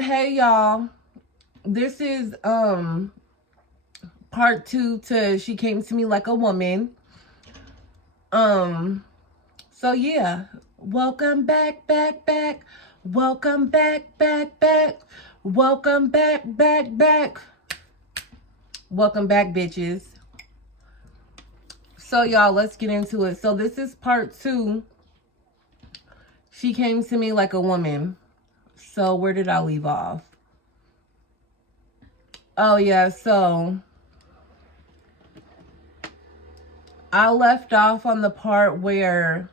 Hey y'all. This is part 2 to She Came to Me Like a Woman. Um so yeah, welcome back, back, back. Welcome back, back, back. Welcome back, back, back. Welcome back, bitches. So y'all, let's get into it. So this is part 2. She Came to Me Like a Woman. So where did I leave off? Oh yeah, so I left off on the part where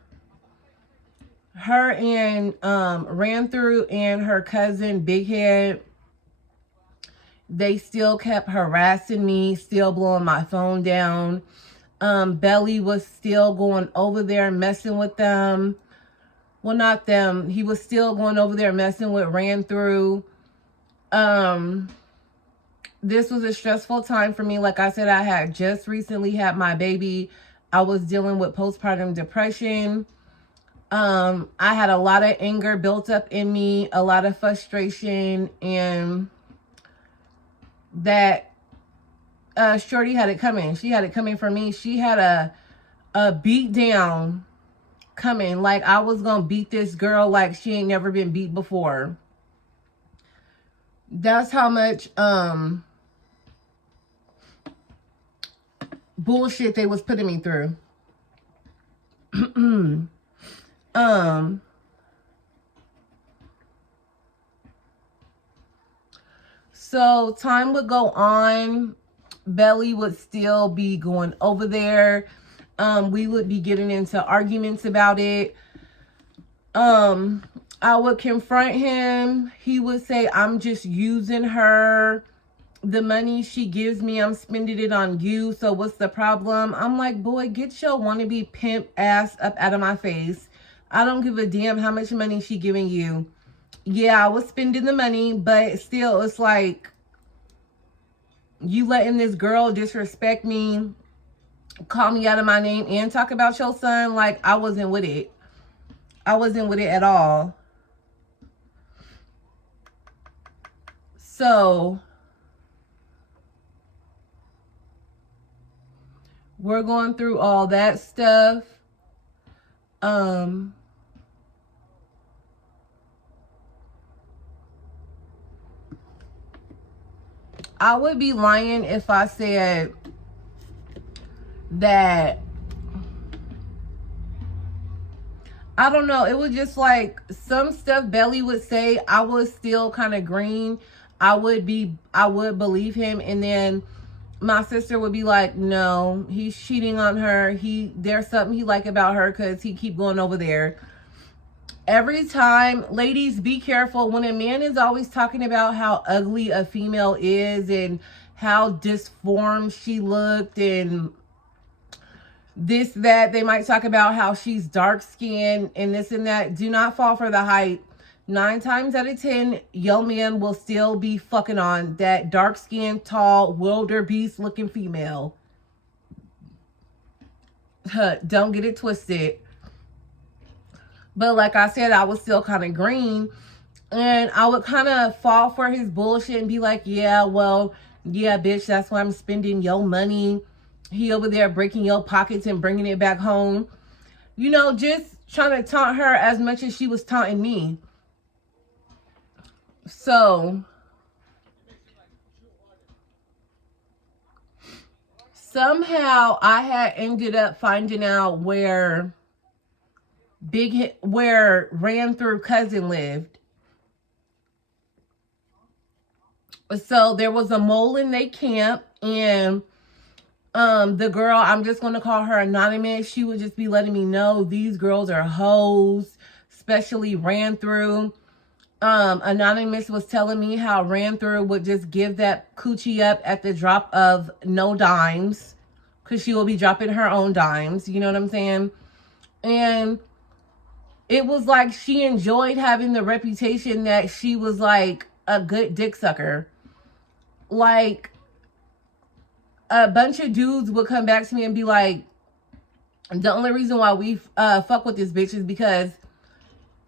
her and ran through and her cousin Big Head, they still kept harassing me, still blowing my phone down. Belly was still going over there messing with them. Well, not them. He was still going over there messing with Ran Through. This was a stressful time for me. Like I said, I had just recently had my baby. I was dealing with postpartum depression. I had a lot of anger built up in me, a lot of frustration, and that Shorty had it coming. She had it coming for me. She had a beat down coming. Like I was gonna beat this girl like she ain't never been beat before. That's how much bullshit they was putting me through. So time would go on. Belly would still be going over there. We would be getting into arguments about it. I would confront him. He would say, I'm just using her. The money she gives me, I'm spending it on you. So what's the problem? I'm like, boy, get your wannabe pimp ass up out of my face. I don't give a damn how much money she giving you. Yeah, I was spending the money, but still, it's like, you letting this girl disrespect me, call me out of my name, and talk about your son. Like, I wasn't with it. I wasn't with it at all. So we're going through all that stuff. I would be lying if I said that, I don't know, it was just like some stuff Belly would say, I was still kind of green. I would believe him, and then my sister would be like, no, he's cheating on her. There's something he like about her because he keep going over there. Every time, ladies, be careful. When a man is always talking about how ugly a female is and how disformed she looked and this, that, they might talk about how she's dark skinned and this and that. Do not fall for the hype. 9 times out of 10, your man will still be fucking on that dark skinned, tall, wildebeest looking female. Don't get it twisted. But like I said, I was still kind of green. And I would kind of fall for his bullshit and be like, yeah, well, yeah, bitch, that's why I'm spending your money. He over there breaking your pockets and bringing it back home. You know, just trying to taunt her as much as she was taunting me. So somehow I had ended up finding out where Ran Through cousin lived. So there was a mole in their camp, and the girl, I'm just gonna call her Anonymous, she would just be letting me know these girls are hoes, especially Ran Through. Anonymous was telling me how Ran Through would just give that coochie up at the drop of no dimes, because she will be dropping her own dimes, you know what I'm saying? And it was like she enjoyed having the reputation that she was like a good dick sucker. Like, a bunch of dudes would come back to me and be like, the only reason why we fuck with this bitch is because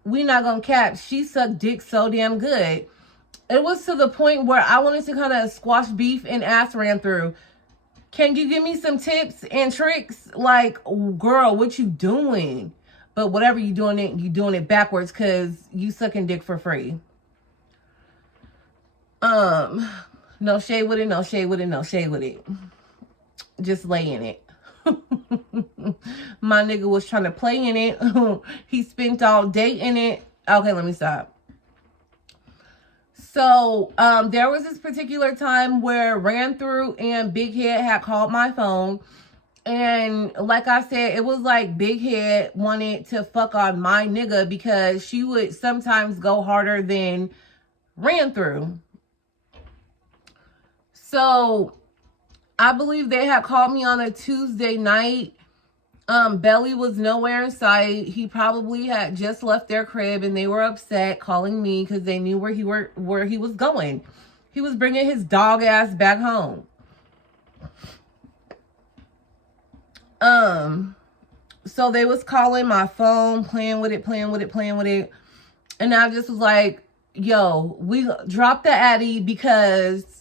we not gonna cap, she sucked dick so damn good. It was to the point where I wanted to kind of squash beef and ass ran through. Can you give me some tips and tricks? Like, girl, what you doing? But whatever you doing it backwards because you sucking dick for free. No shade with it, no shade with it, no shade with it. Just lay in it. My nigga was trying to play in it. He spent all day in it. Okay, let me stop. So, there was this particular time where Ran Through and Big Head had called my phone. And like I said, it was like Big Head wanted to fuck on my nigga because she would sometimes go harder than Ran Through. So, I believe they had called me on a Tuesday night. Belly was nowhere in sight. He probably had just left their crib and they were upset calling me because they knew where he was going. He was bringing his dog ass back home. So they was calling my phone, playing with it. And I just was like, yo, we dropped the Addy because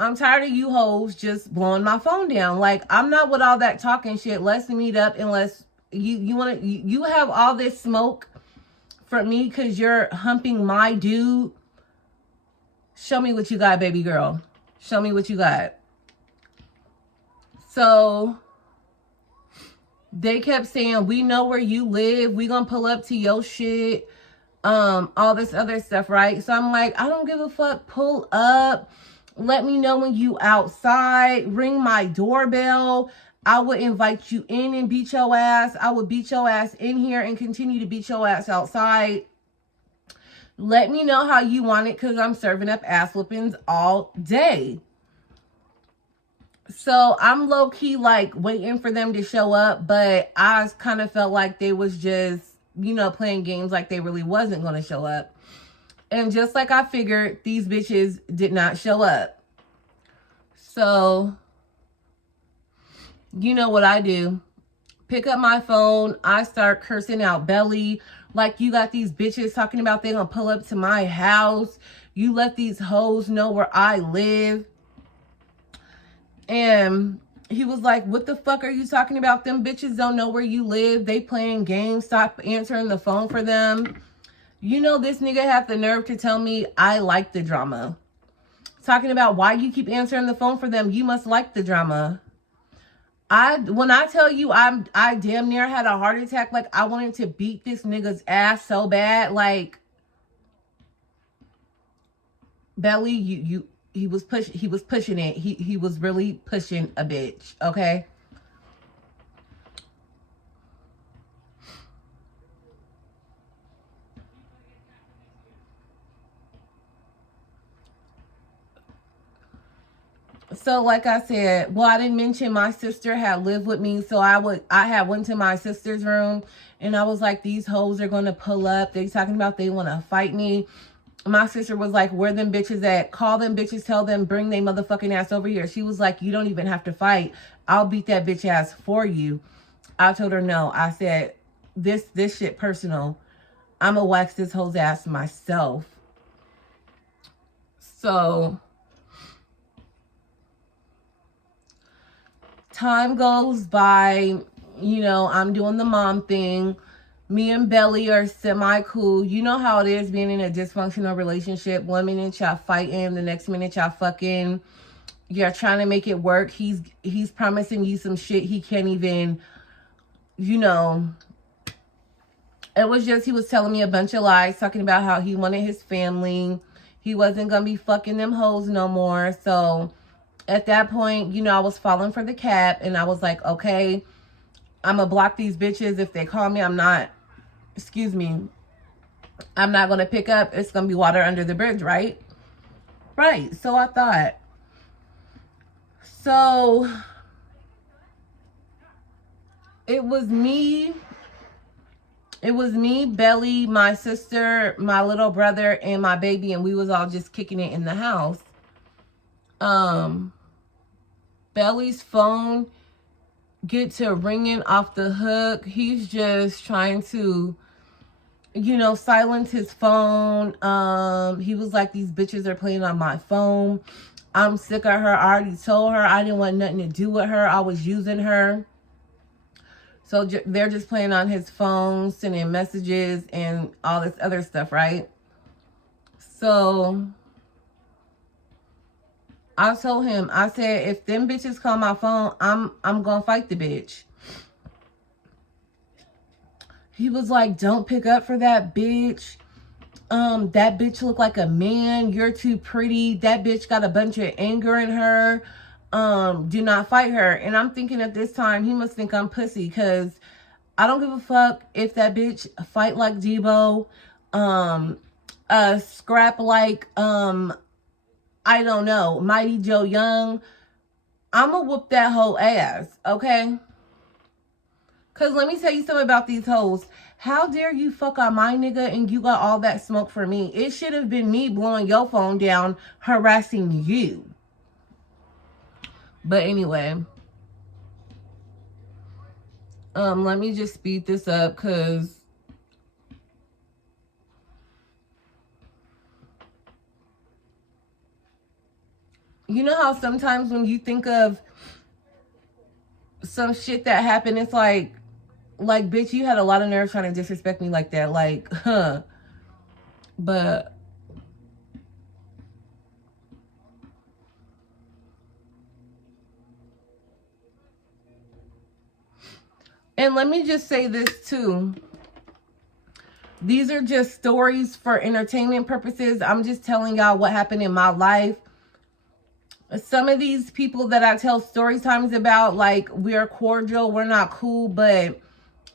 I'm tired of you hoes just blowing my phone down. Like, I'm not with all that talking shit. Let's meet up unless you have all this smoke for me because you're humping my dude. Show me what you got, baby girl. Show me what you got. So they kept saying, we know where you live. We gonna pull up to your shit. All this other stuff, right? So I'm like, I don't give a fuck. Pull up. Let me know when you outside. Ring my doorbell. I would invite you in and beat your ass. I would beat your ass in here and continue to beat your ass outside. Let me know how you want it because I'm serving up ass whoopings all day. So I'm low-key like waiting for them to show up, but I kind of felt like they was just, you know, playing games like they really wasn't going to show up. And just like I figured, these bitches did not show up. So, you know what I do? Pick up my phone. I start cursing out Belly. Like, you got these bitches talking about they gonna pull up to my house. You let these hoes know where I live. And he was like, what the fuck are you talking about? Them bitches don't know where you live. They playing games. Stop answering the phone for them. You know, this nigga had the nerve to tell me I like the drama. Talking about why you keep answering the phone for them. You must like the drama. When I tell you I damn near had a heart attack. Like, I wanted to beat this nigga's ass so bad. Like, Belly, he was pushing it. He was really pushing a bitch, okay? So like I said, well, I didn't mention my sister had lived with me. So I had went to my sister's room and I was like, these hoes are going to pull up. They talking about they want to fight me. My sister was like, where them bitches at? Call them bitches, tell them, bring they motherfucking ass over here. She was like, you don't even have to fight. I'll beat that bitch ass for you. I told her no. I said, this shit personal. I'm going to wax this hoe's ass myself. So time goes by, you know, I'm doing the mom thing. Me and Belly are semi-cool. You know how it is being in a dysfunctional relationship. 1 minute y'all fighting, the next minute y'all fucking. You're trying to make it work. He's promising you some shit he can't even, you know. It was just, he was telling me a bunch of lies, talking about how he wanted his family. He wasn't going to be fucking them hoes no more. So at that point, you know, I was falling for the cap. And I was like, okay, I'm going to block these bitches. If they call me, I'm not going to pick up. It's going to be water under the bridge, right? Right. So I thought. So it was me, Belly, my sister, my little brother, and my baby, and we was all just kicking it in the house. Belly's phone get to ringing off the hook. He's just trying to silence his phone. He was like, these bitches are playing on my phone. I'm sick of her. I already told her I didn't want nothing to do with her. I was using her. So they're just playing on his phone, sending messages and all this other stuff, right? So I told him, I said, if them bitches call my phone, I'm gonna fight the bitch. He was like, don't pick up for that bitch. That bitch look like a man. You're too pretty. That bitch got a bunch of anger in her. Do not fight her. And I'm thinking at this time, he must think I'm pussy, because I don't give a fuck if that bitch fight like Debo, scrap like, I don't know, Mighty Joe Young. I'ma whoop that whole ass, okay? Because let me tell you something about these hoes. How dare you fuck on my nigga and you got all that smoke for me? It should have been me blowing your phone down, harassing you. But anyway, let me just speed this up, because you know how sometimes when you think of some shit that happened, it's like, bitch, you had a lot of nerve trying to disrespect me like that. Like, huh. But and let me just say this too. These are just stories for entertainment purposes. I'm just telling y'all what happened in my life. Some of these people that I tell story times about, like, we're cordial, we're not cool, but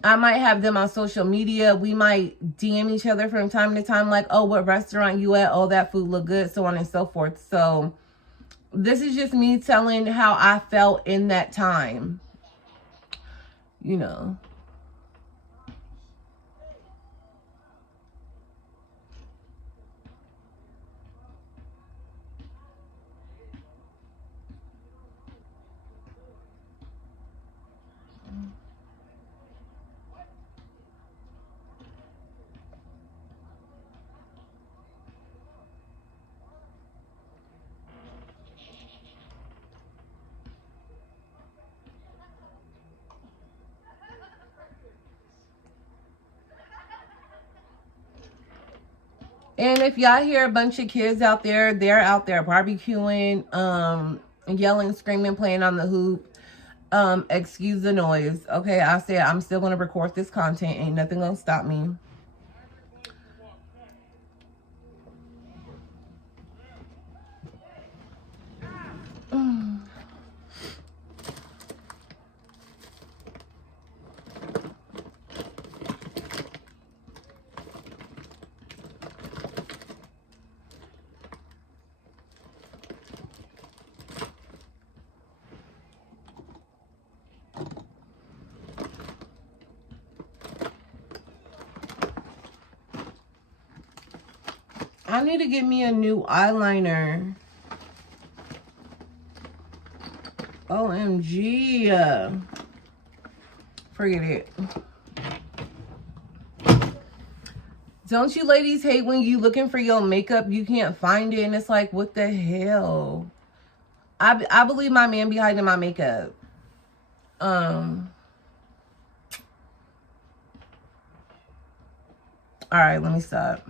I might have them on social media. We might DM each other from time to time, like, oh, what restaurant you at? Oh, that food look good, so on and so forth. So this is just me telling how I felt in that time, you know. And if y'all hear a bunch of kids out there, they're out there barbecuing, yelling, screaming, playing on the hoop. Excuse the noise. Okay, I said I'm still gonna record this content. Ain't nothing gonna stop me. I need to get me a new eyeliner. OMG. Forget it. Don't you ladies hate when you looking for your makeup, you can't find it, and it's like, what the hell? I believe my man be hiding my makeup. All right, let me stop.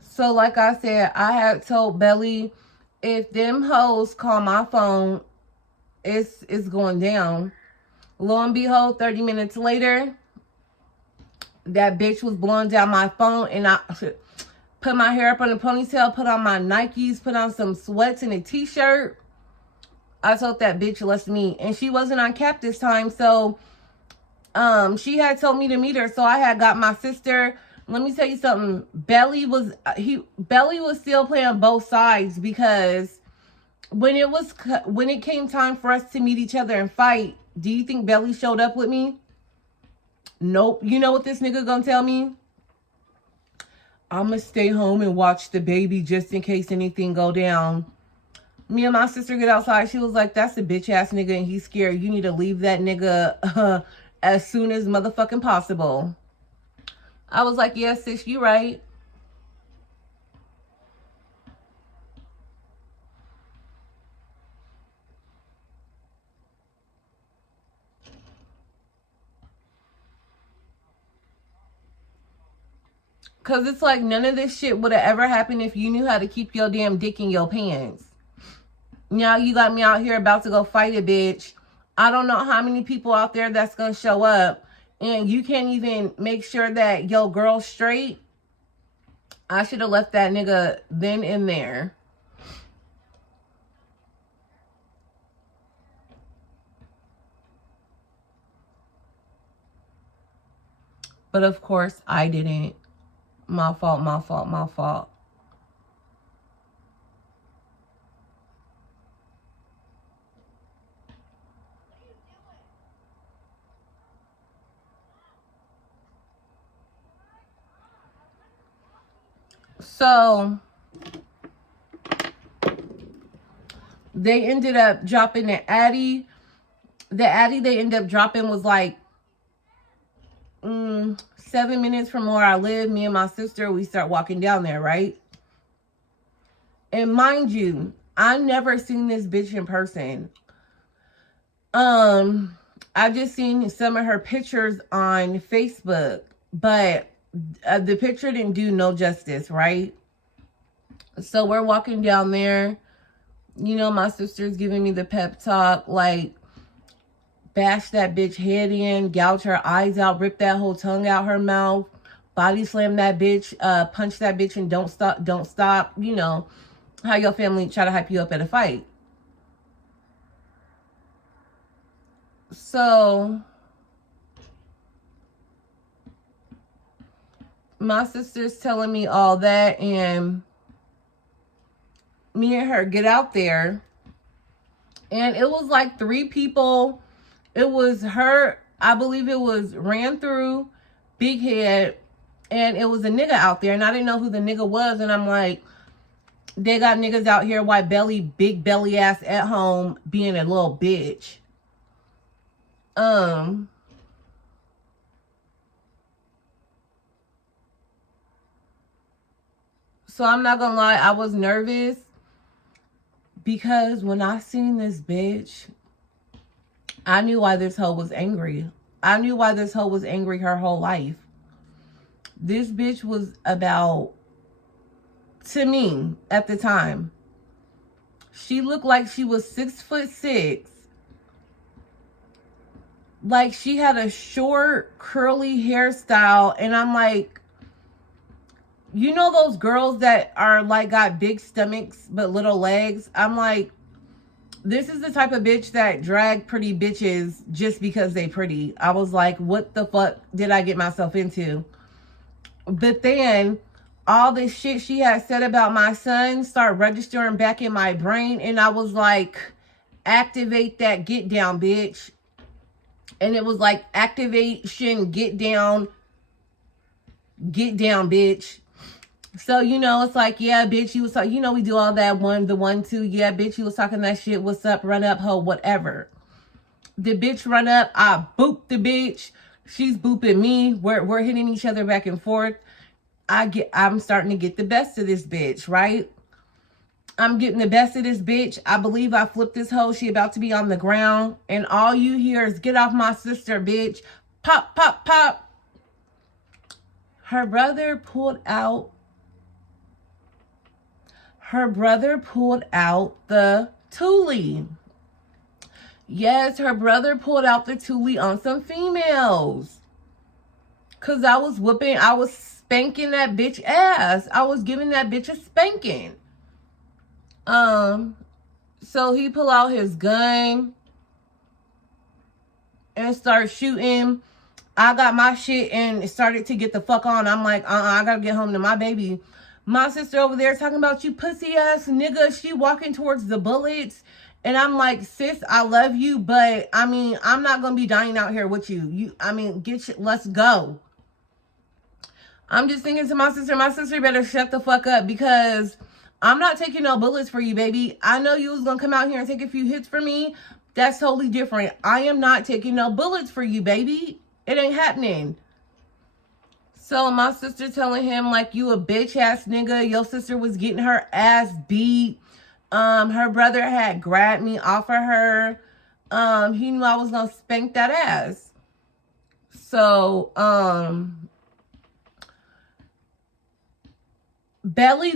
So like I said, I had told Belly, if them hoes call my phone, it's going down. Lo and behold, 30 minutes later, that bitch was blowing down my phone, and I put my hair up on a ponytail, put on my Nikes, put on some sweats and a t-shirt. I told that bitch, let's meet. And she wasn't on cap this time, so she had told me to meet her. So I had got my sister. Let me tell you something. Belly was still playing both sides, because when it came time for us to meet each other and fight, do you think Belly showed up with me? Nope. You know what this nigga gonna tell me? I'm gonna stay home and watch the baby just in case anything go down. Me and my sister get outside. She was like, that's a bitch ass nigga and he's scared. You need to leave that nigga as soon as motherfucking possible. I was like, yeah, sis, you right. Because it's like none of this shit would have ever happened if you knew how to keep your damn dick in your pants. Now you got me out here about to go fight a bitch. I don't know how many people out there that's going to show up. And you can't even make sure that your girl's straight. I should have left that nigga then and there. But of course, I didn't. My fault, my fault, my fault. So they ended up dropping the Addy. The Addy they ended up dropping was like 7 minutes from where I live. Me and my sister, we start walking down there, right? And mind you, I never seen this bitch in person. I just seen some of her pictures on Facebook, but the picture didn't do no justice, right? So we're walking down there. You know, my sister's giving me the pep talk, like, bash that bitch head in, gouge her eyes out, rip that whole tongue out her mouth, body slam that bitch, punch that bitch and don't stop. You know, how your family try to hype you up at a fight. So my sister's telling me all that, and me and her get out there, and it was like 3 people. It was her, I believe it was Ran Through, Big Head, and it was a nigga out there, and I didn't know who the nigga was, and I'm like, they got niggas out here, white belly, big belly ass at home, being a little bitch. So I'm not gonna lie, I was nervous because when I seen this bitch, I knew why this hoe was angry. I knew why this hoe was angry her whole life. This bitch was about, to me, at the time, she looked like she was 6'6". Like she had a short, curly hairstyle. And I'm like, you know those girls that are like got big stomachs but little legs? I'm like, this is the type of bitch that drag pretty bitches just because they pretty. I was like, what the fuck did I get myself into? But then all this shit she had said about my son started registering back in my brain. And I was like, activate that get down, bitch. And it was like, activation, get down, bitch. So, you know, it's like, yeah, bitch, you was talking, you know, we do all that the 1, 2, yeah, bitch, you was talking that shit, what's up, run up, ho, whatever. The bitch run up, I boop the bitch, she's booping me, we're hitting each other back and forth. I'm starting to get the best of this bitch, right? I'm getting the best of this bitch. I believe I flipped this hoe, she about to be on the ground, and all you hear is, get off my sister, bitch. Pop, pop, pop. Her brother pulled out the Thule. Yes, her brother pulled out the Thule on some females. Because I was spanking that bitch ass. I was giving that bitch a spanking. So he pulled out his gun and started shooting. I got my shit and started to get the fuck on. I'm like, I gotta get home to my baby. My sister over there talking about, you pussy ass nigga. She walking towards the bullets And I'm like, sis, I love you, but I mean, I'm not gonna be dying out here with you. I mean, let's go. I'm just thinking to my sister better shut the fuck up, because I'm not taking no bullets for you, baby. I know you was gonna come out here and take a few hits for me. That's totally different. I am not taking no bullets for you, baby. It ain't happening. So my sister telling him, like, you a bitch ass nigga. Your sister was getting her ass beat. Her brother had grabbed me off of her. He knew I was gonna spank that ass. So, Belly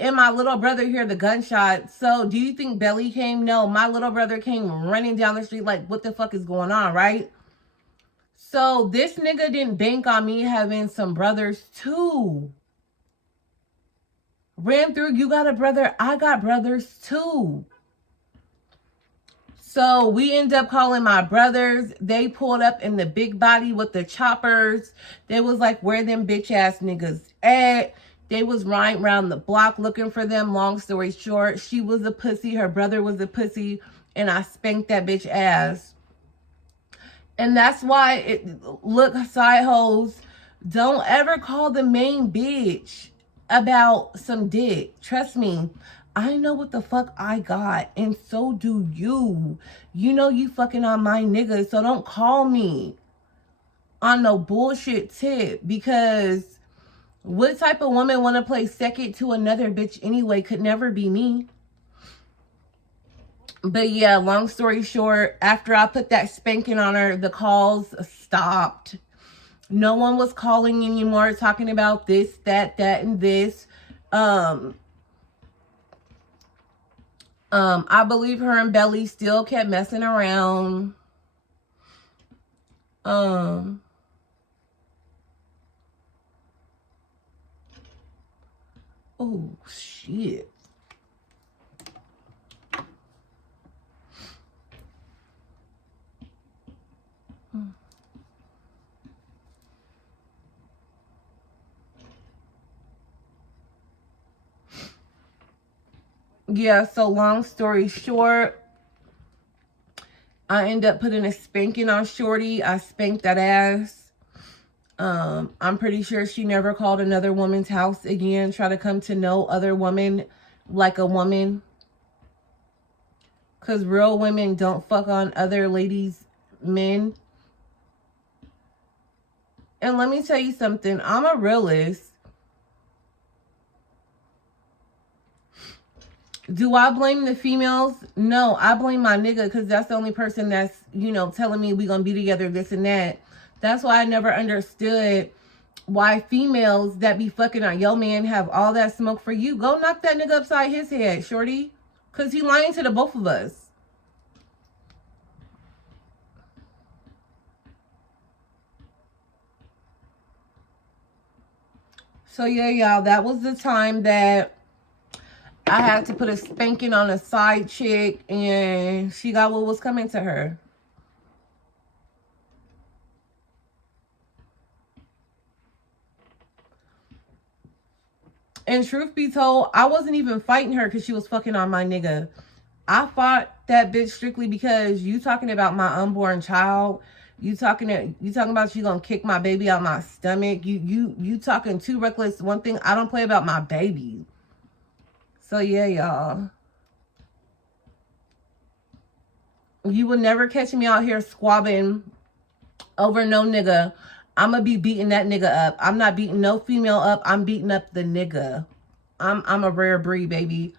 and my little brother hear the gunshot. So do you think Belly came? No, my little brother came running down the street like, what the fuck is going on, right? So this nigga didn't bank on me having some brothers too. Ran through, you got a brother, I got brothers too. So we end up calling my brothers. They pulled up in the big body with the choppers. They was like, where them bitch ass niggas at? They was riding around the block looking for them. Long story short, she was a pussy. Her brother was a pussy. And I spanked that bitch ass. And that's why, look, side hoes, don't ever call the main bitch about some dick. Trust me. I know what the fuck I got, and so do you. You know you fucking on my nigga, so don't call me on no bullshit tip, because what type of woman want to play second to another bitch anyway? Could never be me. But yeah, long story short, after I put that spanking on her, the calls stopped. No one was calling anymore, talking about this, that, and this. I believe her and Belly still kept messing around. Oh shit. Yeah, so long story short, I end up putting a spanking on Shorty. I spanked that ass. I'm pretty sure she never called another woman's house again, try to come to no other woman like a woman. Because real women don't fuck on other ladies' men. And let me tell you something. I'm a realist. Do I blame the females? No, I blame my nigga, because that's the only person that's, you know, telling me we gonna be together, this and that. That's why I never understood why females that be fucking on your man have all that smoke for you. Go knock that nigga upside his head, shorty. Because he lying to the both of us. So yeah, y'all, that was the time that I had to put a spanking on a side chick, and she got what was coming to her. And truth be told, I wasn't even fighting her because she was fucking on my nigga. I fought that bitch strictly because you talking about my unborn child. You talking about you gonna kick my baby out my stomach. You talking too reckless. One thing, I don't play about my baby. So yeah, y'all. You will never catch me out here squabbing over no nigga. I'm gonna be beating that nigga up. I'm not beating no female up. I'm beating up the nigga. I'm a rare breed, baby.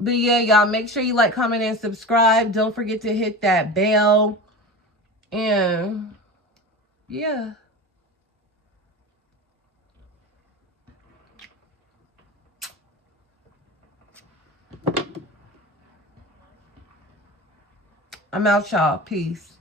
But yeah, y'all, make sure you like, comment, and subscribe. Don't forget to hit that bell. And yeah. I'm out, y'all. Peace.